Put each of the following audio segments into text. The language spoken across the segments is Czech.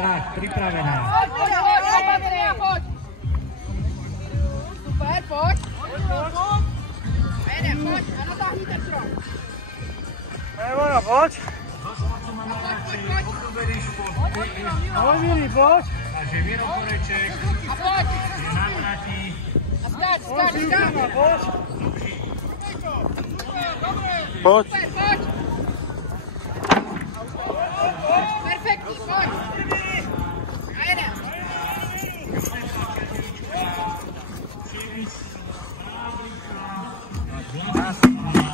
Tak, připravená. Pojď. Super, pojď. Jedem, pojď a natáhněte strom. Evo, pojď. Pojď, Miri, pojď. Takže Miro Koreček A pojď. je na trati. A skáč. Pojď. Super, pojď. Perfektní, pojď. A jedem.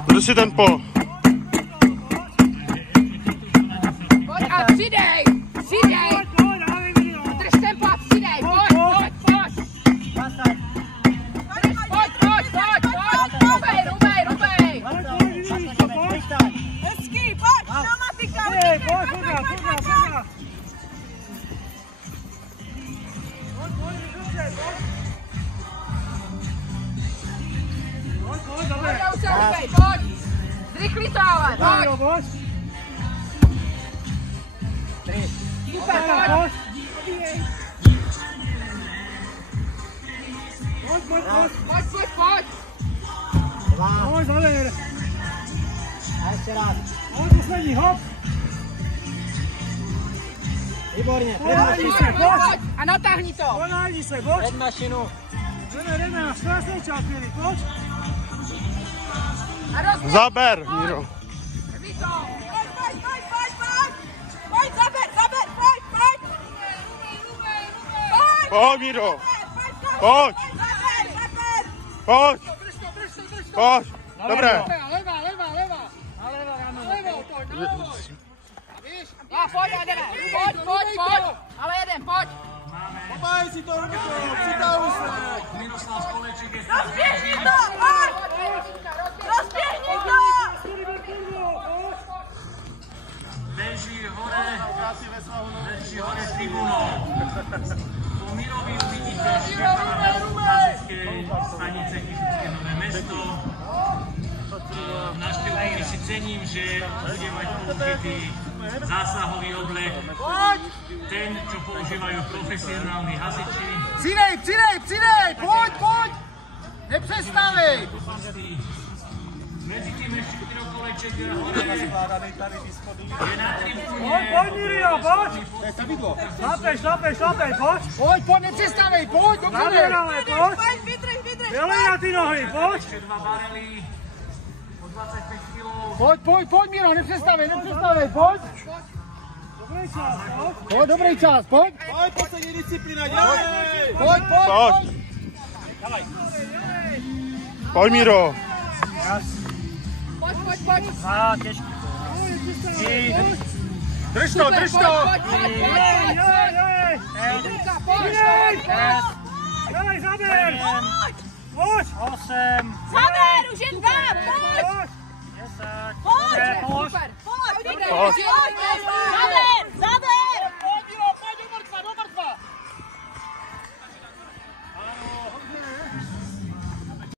Kdo si tempo? Pojď a přidej. Drž tempo a přidej. Pojď. Rubej. Hezký, pojď, pneumatika, utíkej. Pojď. Zrychli to ale, pojď. Super, pojď. Pojď. Pojď, Valer. A ještě raz. Pojď, poslední, hop. Výborně, Pojď. A natáhni to. Ponáhni se, pojď. před mašinu. Jdeme na krásný čas, Miri, pojď. A rozběh. Zaber, Miro. Rví to. Pojď, zaber, pojď. Pojď, Miro. Pojď. Pojď. Pojď. Dobré. Leva. A pojď, a jdeme. Pojď. Ale jeden, pojď. Popáj si to, přitahuj se. Miroslav koleček je Rozběhni to, pojď. Rozběhni to. Drží hore tribunou. Po Mirovi uvidíte hasičské stanice Chyžické Nové Mesto. Navštěvníky si cením, že bude mať použitý zásahový oblek. Ten, čo používajú profesionálni hasiči. Přidej, pojď. Nepřestávej. Medzi tým ešte Miro Koreček hore je na tribúne. Pojď, Mirio, pojď. Šlapej, pojď. Pojď, nepřestávej, pojď. Zavěrale, pojď. Vydrž. Vylej na ty nohy, pojď. Ešte 2 barely po 25 kg. Pojď, Miro, nepřestávej, pojď. Dobrý čas, pojď. Pojď, poslední disciplína, dělej! Pojď. Pojď, Miro. Pojď. Těžký. Drž to. Daj, zaber. Pojď. 8. Zaber, už jen 2, pojď. 10. Pojď. Super. Pojď. Pojď.